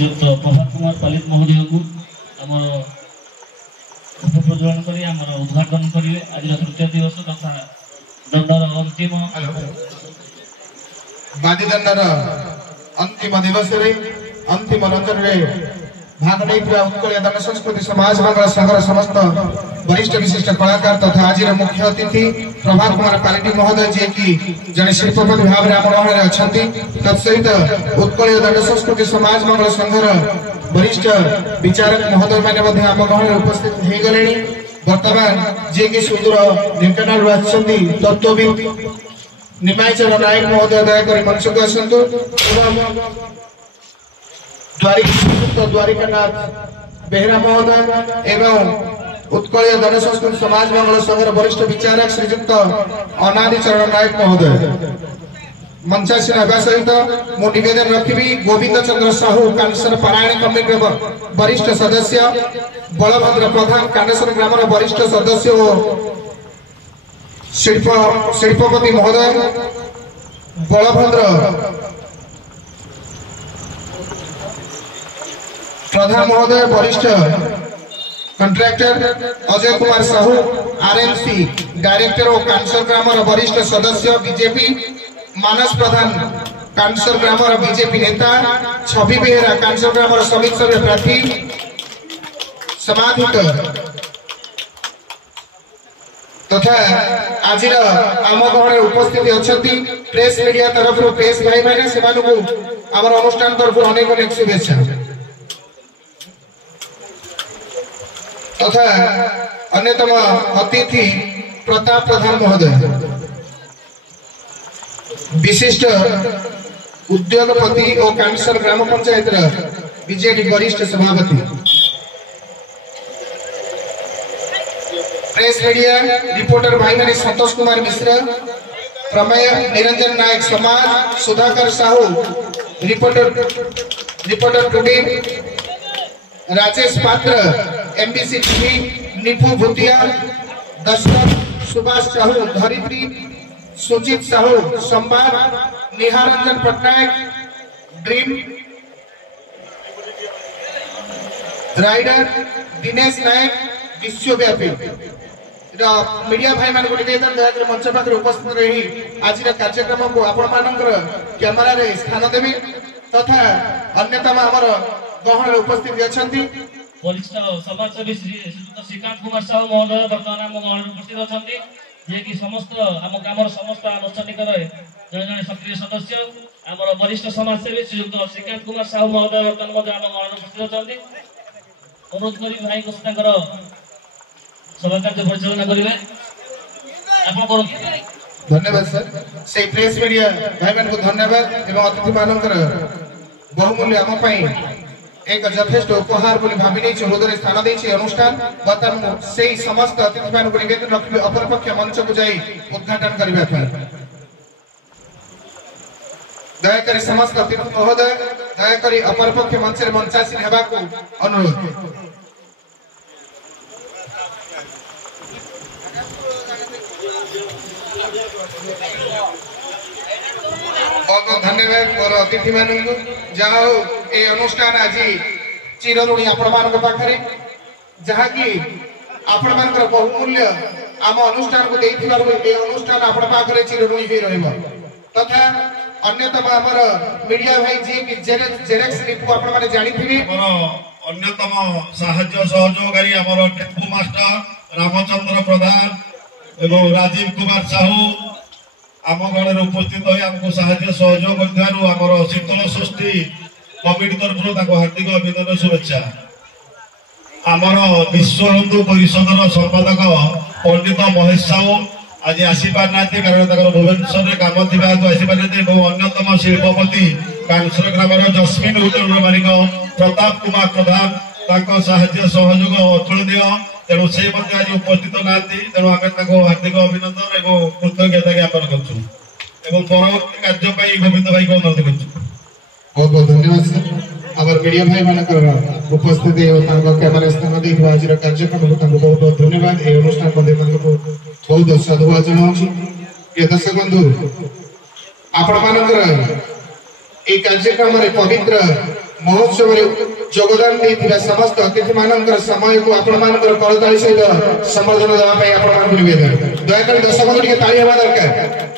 श्रीयुक्त प्रभात कुमार पालित महोदय को आम उपप्रज्वलन कर उद्घाटन करेंगे। आज तृतीय दिवस तथा दंडर अंतिम बादीदंडर अंतिम दिवस अंतिम रंजन भाग नहीं उत्कल दंड संस्कृति समाज मंगल संघर समस्त वरिष्ठ विशिष्ट कलाकार तथा आज मुख्य अतिथि प्रभात कुमार पालिटी महोदय जी की जड़े शिल्पपति भाव में आम गहन अच्छा तत्सहित उत्कल दंड संस्कृति समाज मंगल संघर वरिष्ठ विचारक महोदय मैंने आम गहन उपस्थित हो गले। बर्तमान जी की सुदूर ढेंकानाल तत्वविद निमायचर नायक महोदय दयाकोरी मंच को आसतु। द्वारिकानाथ बेहरा महोदय एवं उत्कल दंड संस्कृति समाज मंगल संघर वरिष्ठ विचारक श्रीयुक्त अनादिचरण नायक महोदय मंचासीन होगा सहित मु निवेदन रखी गोविंद चंद्र साहू कानेश्वर पारायण कमिटी वरिष्ठ सदस्य बलभद्र प्रधान कानेश्वर ग्राम वरिष्ठ सदस्य शिल्पपति महोदय बलभद्र प्रधान महोदय वरिष्ठ contractor Ajay Kumar Sahu RMC director और कांसर ग्राम वरिष्ठ सदस्य बीजेपी मानस प्रधान कांसर ग्राम बीजेपी नेता छवि बेहरा कांसर ग्राम समिति सभ्य प्रार्थी समाधित तथा आज आम गहन उपस्थित अच्छा प्रेस मीडिया तरफ प्रेस भाई मैंने आम अनुष्ठान तरफ अनेक अनेक शुभेच्छा तथा अन्यतम अतिथि प्रताप प्रधान महोदय विशिष्ट उद्योगपति और कांसर ग्राम पंचायत बीजेडी वरिष्ठ सभापति प्रेस मीडिया रिपोर्टर भाई मैंने संतोष कुमार मिश्र प्रमेय निरंजन नायक समाज सुधाकर साहू रिपोर्टर टुडे राजेश पात्र एमबीसी टीवी निपु भूतिया दशरथ सुभाष साहू धरित्री सुजीत साहू संवाद निहारंजन पटनायक ड्रीम राइडर दिनेश नायक विश्वव्यापी मीडिया भाई मान निवेदन दया मंच पाखे उपस्थित रही आज कार्यक्रम को आपण कैमेरा रे स्थान देवी तथा अन्यतम आमर गहन उपस्थित अच्छा वरिष्ठ समाजसेवी श्रीकांत कुमार साहू महोदय बर्तमान आम गहन उपस्थित अच्छा जे कि समस्त आम ग्राम समस्त आनुष्ठानिक जड़े जड़े सक्रिय सदस्य आम वरिष्ठ समाजसेवी श्रीयुक्त श्रीकांत कुमार साहू महोदय बर्तमान आम गहन उपस्थित अच्छा अनुरोध करी भाई सभा कार्य परिचालना करेंगे। धन्यवाद सर से प्रेस मीडिया भाई मान को धन्यवाद एवं अतिथि मानकर बहुमूल्य आम एक यथेष्ट उपहार भावी नहीं हृदय स्थान दे अनुष्ठान बर्तमान से समस्त अतिथि मान निवेदन रखी अपरपक्ष मंच को जाई उद्घाटन करने दयाकोरी समस्त अतिथि महोदय दयाकोरी अपरपक्ष मंच मंचासीन होगा अनुरोध। बहुत बहुत धन्यवाद मोर अतिथि मान जहा ये अनुष्ठान आज चिरऋणी आपण पाखे जहाँकि आपण मान बहुमूल्य आम अनुष्ठान को ये अनुष्ठान आपण पाखे चिरऋणी हो तथा अन्यतम आमर मीडिया भाई जी जेरेक्स रिपु आपण माने जानी थिबे अन्यतम साहाय्य सहयोगकारी आमर टेम्पू मास्टर रामचंद्र प्रधान एवं राजीव कुमार साहू आम गण उपस्थित हो साहाय्य सहयोग आमर शीतल षष्ठी कमिटी तरफ हार्दिक अभिनंदन शुभेच्छा। आमर विश्व हिंदू परिषदर संपादक पंडित महेश साहू आज आसीपार ना कारण भुवनेश्वर में कम थी आसीपार अन्यतम शिल्पपति कांसर ग्राम जस्मिन होटेल मालिक प्रताप कुमार प्रधान साहाय्य सहयोग अतुलनीय तेणु से आज उपस्थित ना तेणु आम हार्दिक अभिनंदन और कृतज्ञता ज्ञापन करवर्ती कार्य गोविंद भाई को अनुरोध कर बहुत बहुत धन्यवाद सर आम मीडिया भाई मान उपस्थित कैमेरा स्थान दे आज कार्यक्रम को बहुत बहुत धन्यवाद ये अनुष्ठान बहुत साधुवाद जनाऊँ प्रिय दर्शक बंधु आपण मान कार्यक्रम पवित्र महोत्सव योगदान देथिबा समस्त अतिथि मानकर समय को आपण मानकर करताली सहित संबोधन देवा पई आपण मान निवेदन दया कर दर्शक बंधु के ताली हेबा दरकार।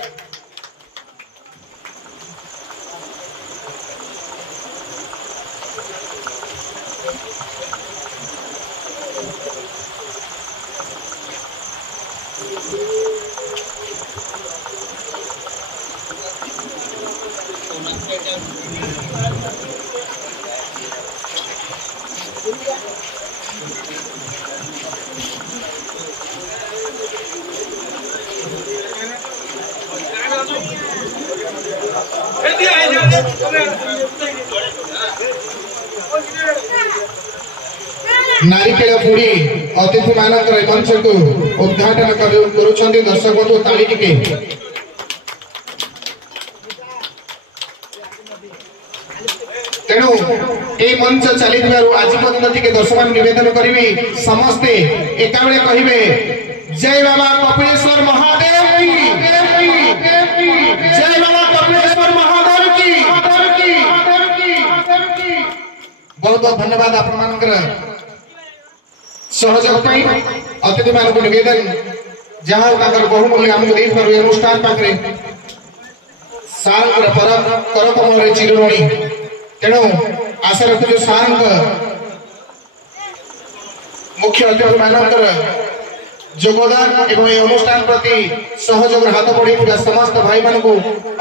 नारिकेल पुड़ी अतिथि मानकर मंच को उद्घाटन करुछंती दर्शक बंधु ताली टिके तेणु ए मंच चली आज पर्यटन टिके दर्शक निवेदन करी समस्ते एका बेले कहिबे जय बाबा कपिलेश्वर महादेव की, जय बाबा कपिलेश्वर महादेव की। बहुत बहुत धन्यवाद आपण मानकर सहयोग अतिथि मान निवेदन जहाँ बहुमूल्य आमको दे पार अनुष्ठान पाखे सार कर कमल चिरणी तेणु आशा रखु सार मुख्य अतिथि मानकर योगदान एवं अनुष्ठान प्रति सहयोग हाथ बढ़ी समस्त भाई मान को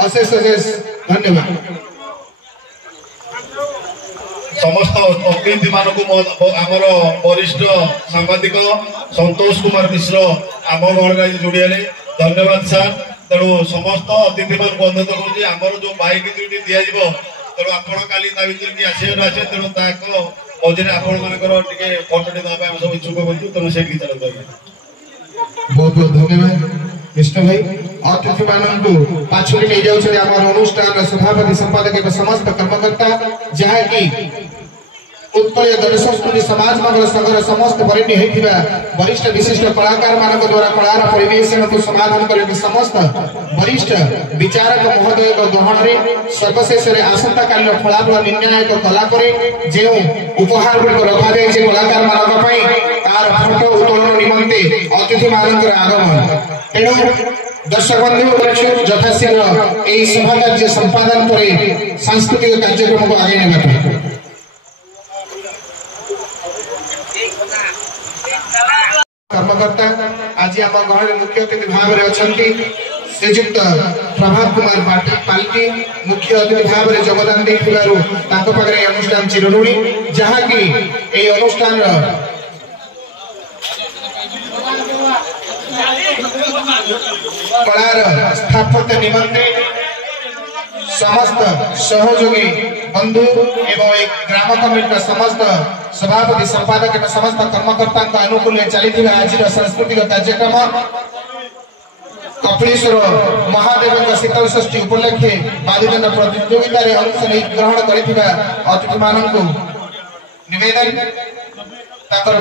अशेष अशेष धन्यवाद। समस्त अतिथि मानक आमर वरिष्ठ सांबादिक संतोष कुमार मिश्र आम गण जोड़िया धन्यवाद सर। तेणु समस्त अतिथि मान अनुरोध कर जो बाइक दुईटी दि तेणु आप भर आसवे आसे तेणु मझे आपण मानकर फोटोटी देवाई सब इच्छुक तेणु से बहुत बहुत धन्यवाद कृष्ण भाई। अतिथि मान पाछुरी नहीं जाउछे हमर अनुष्ठान सभापति संपादक समस्त कर्मकर्ता जहाँकि उत्कल जनसंस्कृति समाज मंगल संघर समस्त वरिष्ठ होइथिबा वरिष्ठ विशिष्ट कलाकार मानक द्वारा कलार परिवेशन को समाधान करके समस्त वरिष्ठ विचारक महोदय ग्रहण रे सर्वशेष रे आसंता काल फलाफल निर्णायक कला करे जे उपहार गुड रखा जाय जे कलाकार मानक पई तार फोटो उत्तोलन निमंते अतिथि मानकर आगमन तेणु दर्शक बंधु यथाशीघ्र यही सभा कार्य संपादन पर सांस्कृतिक कार्यक्रम को आगे नेबा कर्मकर्ता आज आम गहन मुख्य अतिथि भाव में अच्छा श्रीजुक्त प्रभात कुमार पाल्टी मुख्य अतिथि भाव में योगदान देखे अनुष्ठान चिरऋणी जहाँकि यही अनुष्ठान कलार स्थापत्य निमंते समस्त सहयोगी बंधु एवं एक ग्राम कमिटी समस्त सभापति संपादक एवं समस्त कर्मकर्ता अनुकूल चली आज सांस्कृतिक कार्यक्रम कपिलेश्वर महादेव शीतल षष्ठी उपलक्षे बादिदान प्रतियोगिता अंश नहीं ग्रहण कर अतिथि मान निवेदन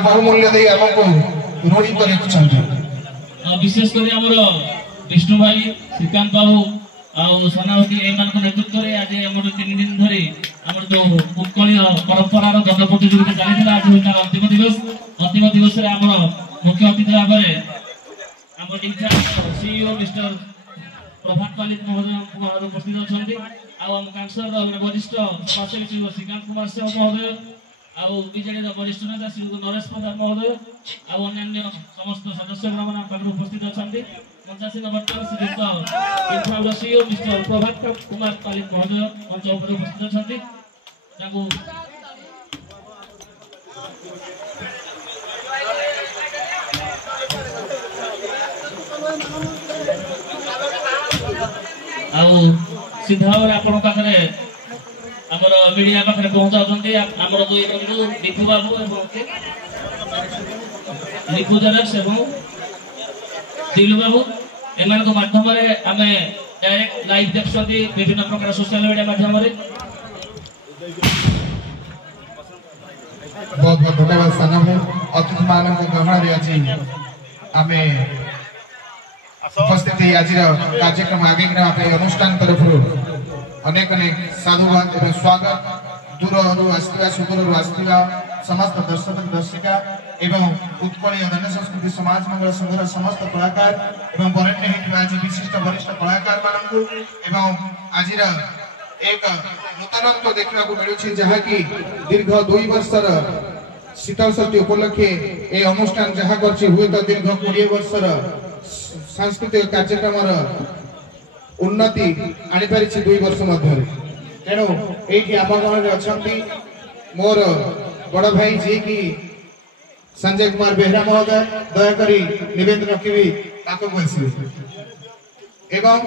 बहुमूल्य दे आमको ऋणी कर विशेषकर विष्णु भाई श्रीकांत बाबू सनावती नेतृत्व में आज आम 3 दिन धरी आम जो उत्कलीय परंपरार दंड प्रतियोगिता चली आज हूँ तार अंतिम दिवस आम मुख्य अतिथि भाव में सीईओ मिस्टर प्रभात पालित महोदय उपस्थित अच्छा आम कांसर वरिष्ठ समाजसेवी श्रीकांत कुमार साहू महोदय बीजेडी वरिष्ठ नेता श्री नरेश प्रधान महोदय अन्य समस्त सदस्य उपस्थित अच्छा मंचासीन वर्तमान श्रीयुक्त सीईओ मिस्टर प्रभात कुमार पालित महोदय मंच उपर उपस्थित अच्छा सीधा भाव आपण पाखे आमर मीडिया पाखे पहुंचाऊँ आमर दुई बंधु दीपू बाबू लिपू जेरक्स दिलू बाबू एम माध्यम आम डायरेक्ट लाइव देखुं विभिन्न प्रकार सोशल मीडिया माध्यम बहुत बहुत धन्यवाद साना अतिथि मान ग्रहण आम उपस्थित आज कार्यक्रम आगे अनुष्ठान तरफ अनेक अनेक साधुवाद एवं स्वागत दूररू आसथिबा सुदूररू आसथिबा समस्त दर्शक दर्शिका एवं उत्कलीय धन्य संस्कृति समाज मंगल संघर समस्त कलाकार एवं बरेण्य हेतु आज विशिष्ट वरिष्ठ कलाकार मानकु एवं आजिर एक नूतनत्व देखा मिलूँ जहाँ कि दीर्घ 2 वर्षर शीतल षष्ठी उपलक्षे ए अनुष्ठान जहाँ कर हुए तो दीर्घ 20 वर्षर सांस्कृतिक कार्यक्रम उन्नति आनी पारिछि 2 वर्ष मध्य तेणु ये आम गाँव में अच्छा मोर बड़ भाई जी की संजय कुमार बेहरा महोदय दयाकोरी निवेदन रखी एवं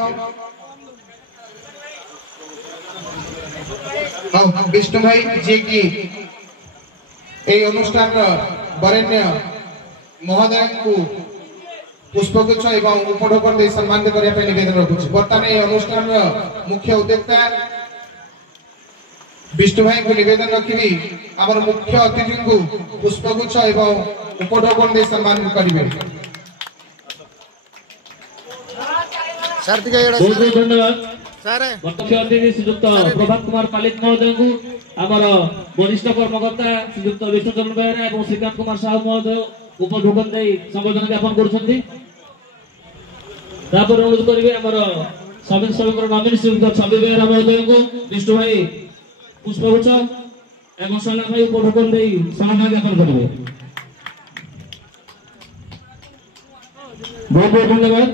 विष्णु भाई जी की ए अनुष्ठान वरेण्य महोदय को पुष्पगुच्छ एवं उपढौकन दे सम्मानित करने निवेदन रखुछि। बर्तमान ए अनुष्ठान मुख्य उद्योक्ता विष्णु भाई को निवेदन रखी आम मुख्य अतिथि को पुष्पगुच्छ एवं उपढौकन दे सम्मानित करेंगे। बहुत बहुत धन्यवाद मुख्य अतिथि श्रीयुक्त प्रभात कुमार पालित महोदय को आमर वरिष्ठ कर्मकर्ता श्रीयुक्त विष्णुचंद्र बेहरा और श्रीकांत कुमार साहू महोदय उपढौकन दे संबोधन ज्ञापन करुछंती। अनुरोध करेंगे आमर समिति सभ्य नमिनी श्रीयुक्त छवि बेहरा महोदय को विष्णु भाई पुष्पगुच्छ एवं सोना भाई उपढौकन दे सम्मान ज्ञापन करेंगे। बहुत बहुत धन्यवाद।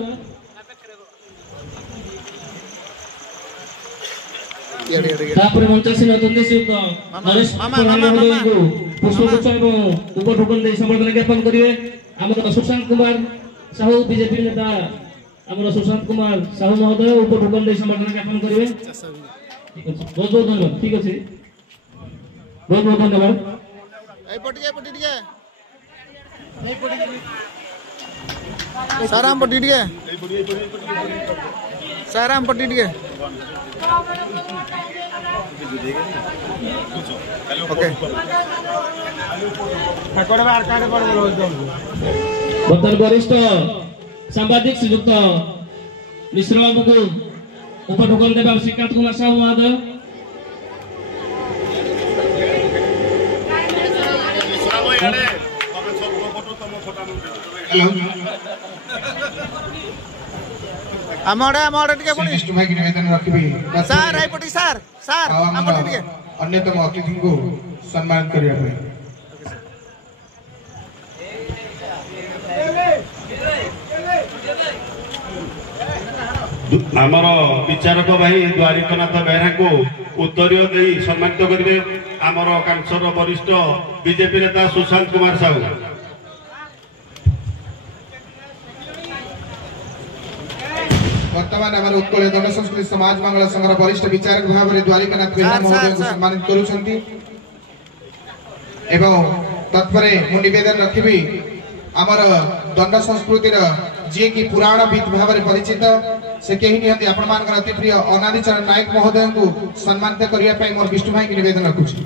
मंचासीन अतिथि श्रीयुक्त नरेश महोदय को पुष्पगुच्छ एवं उपढौकन दे सम्मान ज्ञापन करेंगे। आमर सुशांत कुमार साहू बीजेपी नेता आमर सुशांत कुमार साहू महोदय उपढौकन दे सम्मान ज्ञापन करेंगे। बहुत बहुत धन्यवाद। ठीक अच्छे बहुत बहुत धन्यवाद। साराम पट्टी टिके साराम पट्टी टिके ओके बर्तमान वरिष्ठ सांबादिक श्रीयुक्त मिश्र बाबू को उपढौकन देवा श्रीकांत कुमार साहू महोदय। विष्णु भाई की निवेदन रखी सर आई पटी सर सर हम पटी टिके अन्यतम अतिथि को सम्मानित करिया आमर विचारक भाई द्वारिकनाथ बेहरा को उत्तरीय दे सम्मानित करेंगे आमर कांसर वरिष्ठ बीजेपी नेता सुशांत कुमार साहू। वर्तमान आम उत्कल धन संस्कृति समाज मंगल संघर वरिष्ठ विचारक भाव में द्वारिकनाथ बेहरा महोदय को सम्मानित करुछंती एवं तत्परे मु निवेदन रखी आमर दंड संस्कृतिर जी की पुराणविद भाव में परिचित से कहीं निहती आपण मानकर अति प्रिय अनादिचरण नायक महोदय को सम्मानित करने मोर विष्णु भाई की निवेदन रखुछि।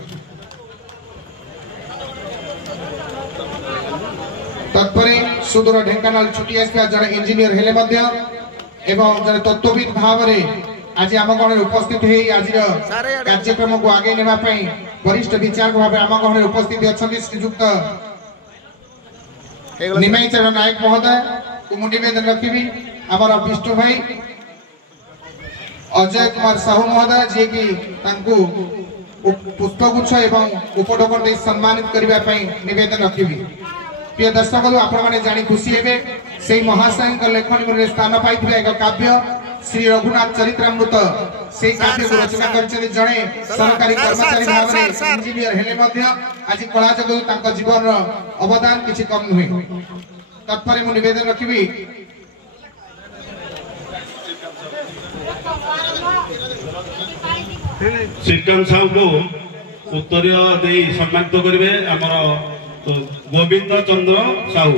तत्परे सुदूर ढेंकानाल छुट्टी आसवा जड़े इंजीनियर हेले मध्य एवं जड़े तत्वविद भाव में आज आम गण उपस्थित है आज कार्यक्रम को आगे नेबा पई वरिष्ठ विचारक भाव आम गण उपस्थित अच्छा श्रीयुक्त निमाई चरण नायक महोदय को मु निवेदन रखी आमर विष्णु भाई अजय कुमार साहू महोदय जी की पुष्पगुच्छ एवं उपढौकन दे सम्मानित करने निवेदन रखी। प्रिय दर्शक आपण मैंने जानी खुशी हे से महाशय लेखन में स्थान पाई एक काव्य श्री रघुनाथ चरित्रामृत से काव्य को रचना कर जड़े सरकारी कर्मचारी भाव में इंजीनियर हेले आज कला जगत जीवन अवदान किसी कम नुहे। तत्पर मु निवेदन रखी श्रीकांत साहू को उत्तरीय दे सम्मानित करेंगे आमर गोविंद चंद्र साहू।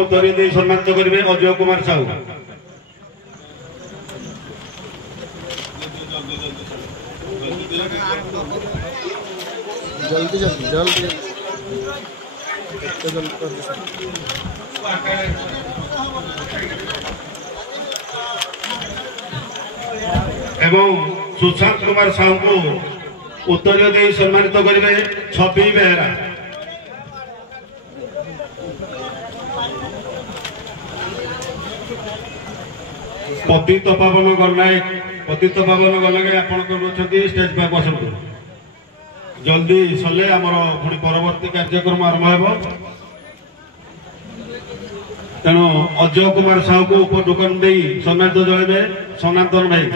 उत्तरीय दे सम्मानित करेंगे अजय कुमार साहू। जल्दी जल्दी जल्दी एवं सुशांत कुमार साहू को उत्तरीय दे सम्मानित करेंगे छवि बेहरा। पतित पावन गणनायक आपंकर स्टेज पाक आसतु जल्दी सले आमर पुणी परवर्ती कार्यक्रम आरंभ हो। तेणु अजय कुमार साहू को उपटोकन दे सम्मानित जड़े सनातन भाई।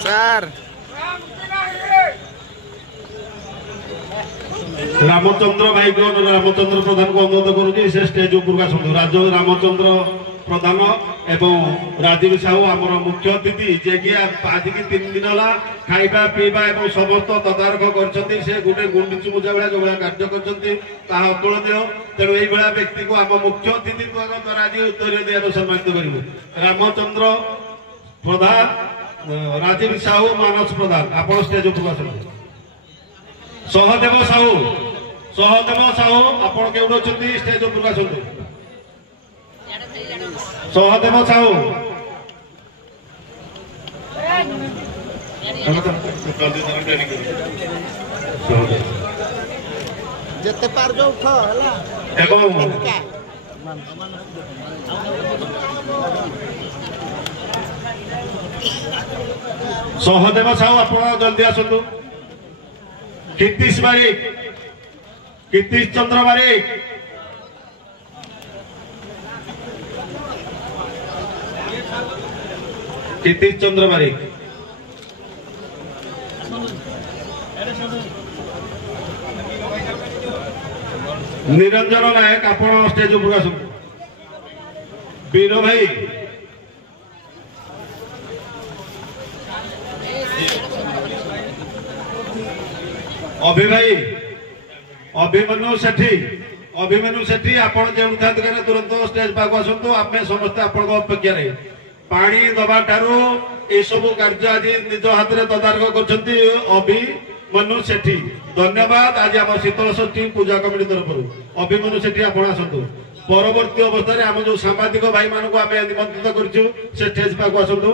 सर रामचंद्र भाई को रामचंद्र प्रधान को अनुरोध करुच्ची से स्टेज उपरक आसतु। राज रामचंद्र प्रधान एवं राजीव साहू आमर मुख्य अतिथि जे कि आज की 3 दिन है खाइबा पीवा एवं समस्त तदारख कर गोटे गुंडीचु मुजा भाया जो कार्य करतुलनीय। तेणु यही व्यक्ति को आम मुख्य अतिथि द्वारा आज उत्तरीय दिया सम्मानित करूँ। रामचंद्र प्रधान राजीव साहू मानस प्रधान आप स्टेज उपरक आसतु। सहदेव साहू आप स्टेज उपरक आसतु। सहदेव साहू जेते पार जो उठ एवं सहदेव साहू आप जल्दी आसतु। कीर्तिश बारिक कीर्तिश चंद्र बारिक कीर्तिश चंद्र बारिक निरंजन नायक आप स्टेज उपरक आसतु। वीर भाई अभि भाई अभिमन्यु सेठी आप जो तुरंत स्टेज पाक आसतु। आम समस्त आप अपेक्षा पानी दबा ठारू सब कार्य आज निज हाथ में तदारख करमन्यु सेठी धन्यवाद। आज आम शीतल षष्ठी पूजा कमिटी तरफ अभिमन्यु सेठी आप आसतु। परवर्ती अवस्था आम जो सांबादिक भाई मान को निमंत्रित करूँ से स्टेज पाक आसतु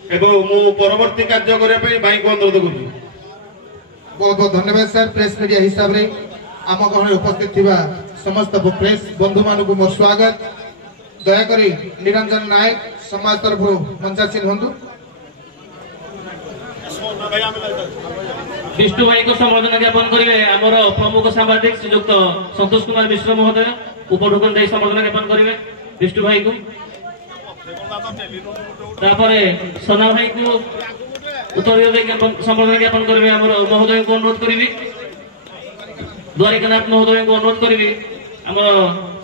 एवं मु परवर्ती कार्य करने भाई को अनुरोध करूँ। बहुत बहुत धन्यवाद सर। प्रेस मीडिया हिसाब से आम गहन उपस्थित थिबा समस्त प्रेस बंधु मान को मोर स्वागत। दयाकोरी निरंजन नायक समाज तरफ मंचासीन हूँ। विष्णु भाई को संबर्धना ज्ञापन करेंगे आमर प्रमुख सांबादिक श्रीजुक्त संतोष कुमार मिश्र महोदय उपटोकन दे संबर्धना ज्ञापन करेंगे विष्णु भाई को। सोना भाई को उत्तरीय संबर्धना ज्ञापन करेंगे आमर महोदय को अनुरोध करी। द्वारिकानाथ महोदय को अनुरोध करी आमर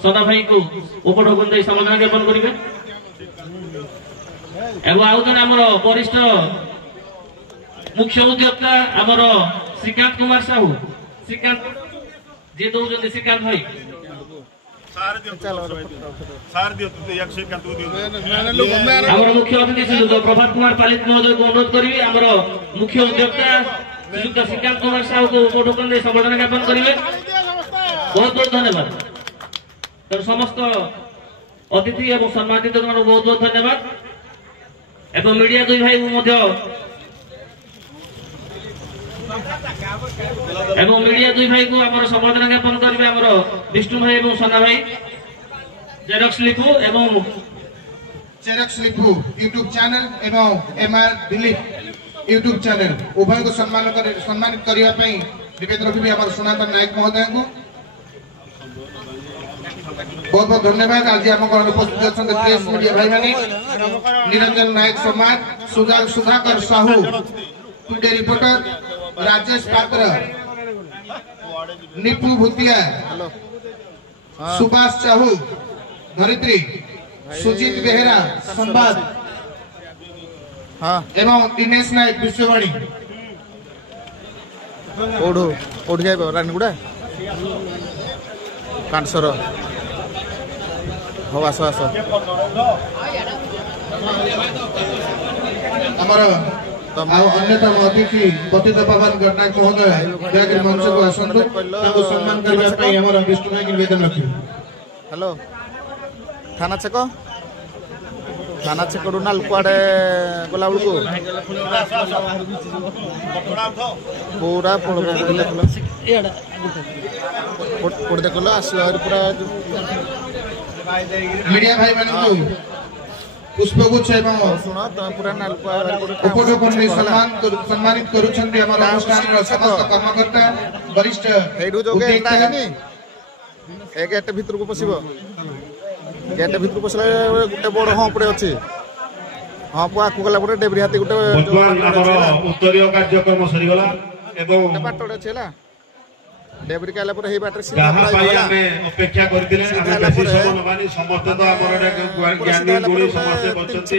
सोना भाई को उपटोकन दे संबर्धना ज्ञापन करेंगे। आउ जन आमर वरिष्ठ मुख्य उद्योक्ता आमर श्रीकांत कुमार साहू श्रीकांत जी दौरान श्रीकांत भाई आमर मुख्य अतिथि श्रीजुक्त प्रभात कुमार पालित महोदय को अनुरोध करी आमर मुख्य उद्योक्ता श्रीजुक्त श्रीकांत कुमार साहू को उपटोकन दे संबर्धना ज्ञापन करेंगे। बहुत बहुत धन्यवाद। तो समस्त अतिथि एवं सम्मानित बहुत बहुत धन्यवाद। एवं मीडिया दुई भाई को आमर संबर्धना ज्ञापन करेंगे आमर विष्णु भाई और सोना भाई जेरक्स लिपु यूट्यूब चैनल एवं एमआर दिलीप यूट्यूब चैनल उभय को सम्मानित करने निवेदन रखी आम सनातन नायक महोदय को बहुत बहुत धन्यवाद। आज आम उपस्थित अच्छा प्रेस मीडिया भाई मैंने निरंजन नायक समाज सुधाकर साहू टुडे रिपोर्टर राजेश पात्र निपु भूतिया सुभाष साहू धरित्री सुजीत बेहरा संवाद एवं दिनेश नायक विश्ववाणी रानीगुड़ा कांसर हो आस ଆମର ଆଉ ଅନ୍ୟତମ ଅତିଥି ପତିତ ପାବନ ଗଣନାୟକ ମହୋଦୟ ଦୟାକରି ମଞ୍ଚକୁ ଆସନ୍ତୁ ତାଙ୍କୁ ସମ୍ମାନ କରିବା ପାଇଁ ଆମର ବିଷ୍ଣୁ ଭାଇକି ନିବେଦନ ରଖିବୁ। ହ୍ୟାଲୋ ଥାନା ଛକରୁ ନା କୁଆଡ଼େ ଗଲା ବେଳକୁ ପୁରା କୋଉଠି ଦେଖିଲ ଆସିଲା ପୁରା ମିଡିଆ ଭାଇ ମାନଙ୍କୁ ପୁଷ୍ପଗୁଚ୍ଛ ଏବଂ ଶୁଣ ତମେ ପୁରା ଉପଢୌକନ ସମ୍ମାନିତ କରୁଛନ୍ତି ଆମର ଅନୁଷ୍ଠାନର ସମସ୍ତ କର୍ମକର୍ତ୍ତା ବରିଷ୍ଠ ଏଇଠୁ ଯୋଉ ଗେଟ୍ ହେଇନି ଏ ଗେଟ୍ ଭିତରକୁ ପଶିବ ଗେଟ୍ ଭିତରକୁ ପଶିଲା ଗୋଟେ ବଡ଼ ହମ୍ପଟେ ଅଛି ହମ୍ପ ଆଗକୁ ଗଲା ପରେ ଡେବ୍ରି ହାତୀ ଗୋଟେ ଉତ୍ତରୀୟ କାର୍ଯ୍ୟକ୍ରମ ସରିଗଲା ଏବଂ ବାଟଟେ ଅଛି ହେଲା ଡେବ୍ରି କାଇଲା ପରେ ହେଇ ବାଟରେ ଯାହା ପାଇଁ ଆମେ ଅପେକ୍ଷା କରିଥିଲେ ଆମେ ବେଶୀ ସମୟ ନବାନି ସମସ୍ତେ ତ ଆମର ଜ୍ଞାନୀ ଗୁଣୀ ସମସ୍ତେ ବସିଛନ୍ତି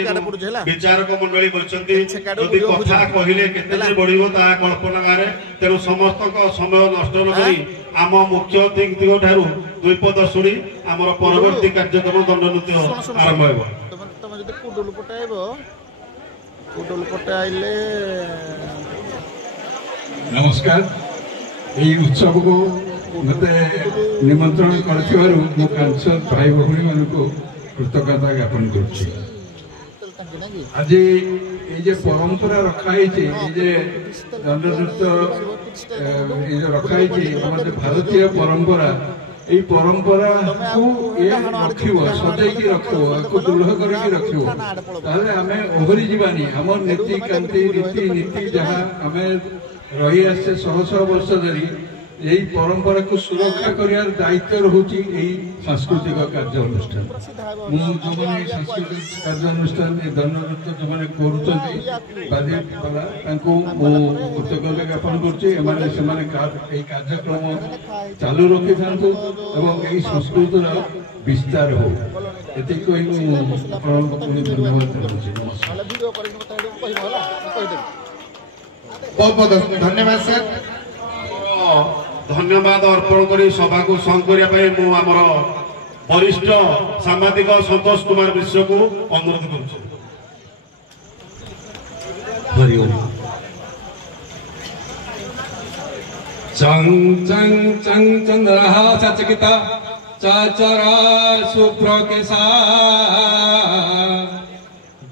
ବିଚାରକ ମଣ୍ଡଳୀ ବସିଛନ୍ତି ଯଦି କଥା କହିଲେ କେତେ ଯେ ବଢିବ ତାହା କଳ୍ପନାରେ ତେଣୁ ସମସ୍ତଙ୍କ ସମୟ ନଷ୍ଟ ନ କରି ଆମ ମୁଖ୍ୟ ଅତିଥିଙ୍କ ଠାରୁ ଦୁଇ ପଦ ଶୁଣି ଆମର ପରବର୍ତ୍ତୀ କାର୍ଯ୍ୟକ୍ରମ ଦଣ୍ଡନୃତ୍ୟ ଆରମ୍ଭ ହେବ। ତମେ ଯଦି କୁଡୁଲ ପଟେ ଆଇଲେ ନମସ୍କାର। এই উৎসবକୁ ମୋତେ ନିମନ୍ତ୍ରଣ କରିଥିବାରୁ ମୁଁ କାଞ୍ଚନ ଭାଇ ଭଉଣୀମାନଙ୍କୁ କୃତଜ୍ଞତା ଜ୍ଞାପନ କରୁଛି। ଆଜି এই যে পরম্পরা রখা হয়েছে এই যে দণ্ডনৃত্য এই যে রখা হয়েছে আমাদের ভারতীয় পরম্পরা এই পরম্পরাକୁ ରଖିବ ସଜେଇକି ରଖିବ ଆକୁ ଦୃଢ଼ କରିକି ରଖିବ ତାହେଲେ ଆମେ ଓହରି ଯିବାନି। ଆମର ନୀତିକାନ୍ତି ରୀତିନୀତି ଯାହା ଆମେ ରହି ଆସିଛେ ଶହ ଶହ ବର୍ଷ ଧରି এই পরম্পরাକୁ ସୁରକ୍ଷା କରିବାର ଦାୟିତ୍ୱ ରହୁଛି ଏହି ସାଂସ୍କୃତିକ କାର୍ଯ୍ୟ ଅନୁଷ୍ଠାନ। ମୁଁ ଯେଉଁମାନେ ସାଂସ୍କୃତିକ କାର୍ଯ୍ୟ ଅନୁଷ୍ଠାନ ଏ ଦଣ୍ଡନୃତ୍ୟ ଯେଉଁମାନେ କରୁଛନ୍ତି ବାଦ୍ୟକଳା ତାଙ୍କୁ ମୁଁ କୃତଜ୍ଞତା ଜ୍ଞାପନ କରୁଛି। ସେମାନେ ଏହି କାର୍ଯ୍ୟକ୍ରମ ଚାଲୁ ରଖିଥାନ୍ତୁ ଏବଂ ଏହି ସଂସ୍କୃତିର ବିସ୍ତାର ହଉ ଏତିକି କହି ମୁଁ ଆପଣଙ୍କ ପୁଣି ଧନ୍ୟବାଦ ଜଣାଉଛି। ନମସ୍କାର। ବହୁତ ବହୁତ ଧନ୍ୟବାଦ ସାର୍। ଧନ୍ୟବାଦ ଅର୍ପଣ କରି ସଭାକୁ ସଂଗ କରିବା ପାଇଁ ମୁଁ ଆମର ବରିଷ୍ଠ ସାମ୍ବାଦିକ ସନ୍ତୋଷ କୁମାର ମିଶ୍ରକୁ ଅନୁରୋଧ କରୁଛି। ଚଂ ଚଂ ଚଂ ଚନ୍ଦ୍ରଃ ଚକିତ ଚଚର ସୁପ୍ରକେଶା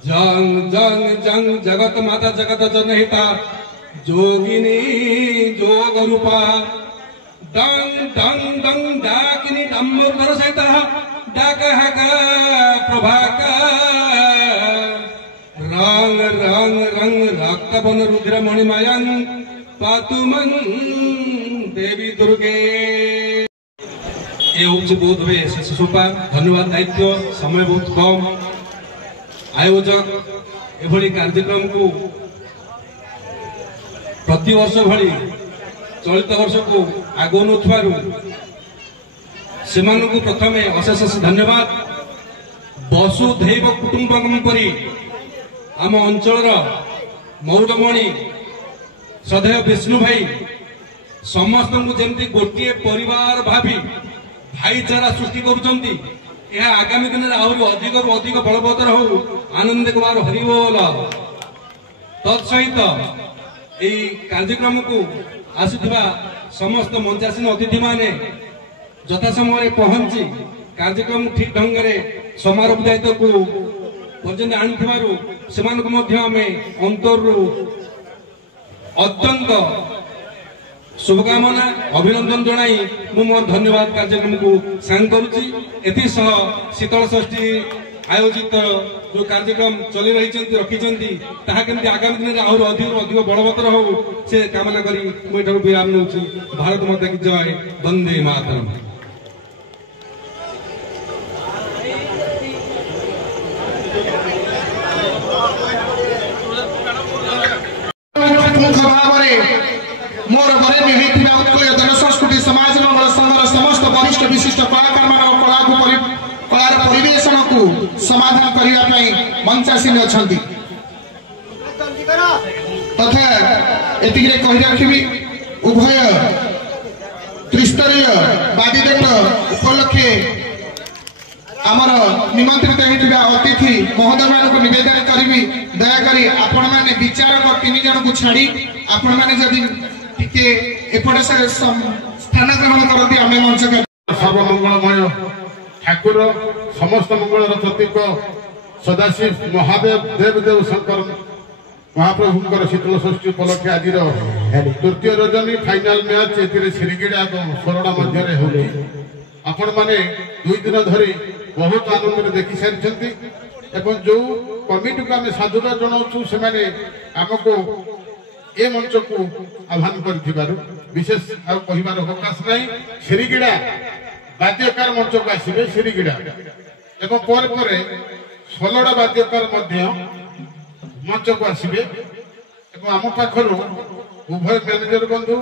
ଜଂ ଜଂ ଜଂ ଜଗତ ମାତା ଜଗତ ଜନହିତା যোগিনী যোগ রূপা ডং ডং ডং ডাকিনী ডাম্বর সহিত ডাক হাক প্রভাক রং রং রং রক্তবন রুদ্র মণিমায়ং পাতুমং দেবী দুর্গে। এ হচ্ছে বোধ হয়ে শেষ সোপান। ধন্যবাদ। দায়িত্ব সময় বহুত কম। আয়োজক এভাবে কার্যক্রমକୁ ପ୍ରତିବର୍ଷ ଭଳି ଚଳିତ ବର୍ଷକୁ ଆଗଉନଥିବାରୁ ସେମାନଙ୍କୁ ପ୍ରଥମେ ଅଶେଷ ଧନ୍ୟବାଦ। ବସୁଧୈବ କୁଟୁମ୍ବକମ୍ ପରି ଆମ ଅଞ୍ଚଳର ମୌଡ଼ମଣି ଶ୍ରଦ୍ଧେୟ ବିଷ୍ଣୁ ଭାଇ ସମସ୍ତଙ୍କୁ ଯେମିତି ଗୋଟିଏ ପରିବାର ଭାବି ଭାଇଚାରା ସୃଷ୍ଟି କରୁଛନ୍ତି ଏହା ଆଗାମୀ ଦିନରେ ଆହୁରି ଅଧିକରୁ ଅଧିକ ବଳବତ୍ତର ହଉ। ଆନନ୍ଦ କୁମାର ହରିବୋଲ। ତତ୍ସହିତ এই କାର୍ଯ୍ୟକ୍ରମକୁ ଆସୁଥିବା ସମସ୍ତ ମଞ୍ଚାସୀନ ଅତିଥିମାନେ ଯଥା ସମୟରେ ପହଞ୍ଚି କାର୍ଯ୍ୟକ୍ରମ ଠିକ ଢଙ୍ଗରେ ସମାରୋହ ଦାୟିତ୍ୱକୁ ପର୍ଯ୍ୟନ୍ତ ଆଣିଥିବାରୁ ସେମାନଙ୍କୁ ମଧ୍ୟ ଆମେ ଅନ୍ତରରୁ ଅତ୍ୟନ୍ତ शुभकामना अभिनंदन जनाई मोर धन्यवाद कार्यक्रम को सांग करुच्ची। एसह शीतल षष्ठी आयोजित जो कार्यक्रम चली रही रखी आगामी दिन में आहरी अधिक अधिक बलवत्तर हो से कामना करी मुझे विराम नौ। भारत माता की जय। वंदे मातरम। मोर बरेली होता उत्कल जनसंस्कृति समाज मंगल संघर समस्त वरिष्ठ विशिष्ट कलाकार कला कलार परिवेशन को समाधान करने मंचासीन अच्छा तथा एति कही रखी उभय त्रिस्तरीय वादीदंड उपलक्षे आमर निमंत्रित होइथिबा अतिथि महोदय मानक निवेदन करिवि दया करी आपण माने विचारक 3 जन को छाड़ी आपण माने जदि टिके एपटे से स्थान ग्रहण करती आमे मंच कर सर्वमंगलमय ठाकुर समस्त मंगलर प्रतीक सदाशिव महादेव देवदेव शंकर महाप्रभुंकर शीतल षष्ठी उपलक्षे आज तृतीय रजनी फाइनाल मैच ए श्रीगिड़ा और सोरड़ा मध्य होगी आपण मैंने 2 दिन धरी बहुत आनंद देखी सारी जो कमिटी को आम साधुता जनाऊँ से आमको ए मंच को आह्वान कर विशेष कहबार अवकाश नहीं श्रीगिड़ा बाद्यकार मंच को आसवे श्रीगिड़ा एवं पर सोलड़ा बाद्यकार मंच को आसवे आम पाखर उभय मैनेजर बंधु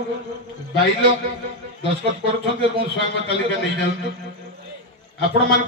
बाइल दस्खत कर स्वयं तालिका नहीं जाऊँ आपण मान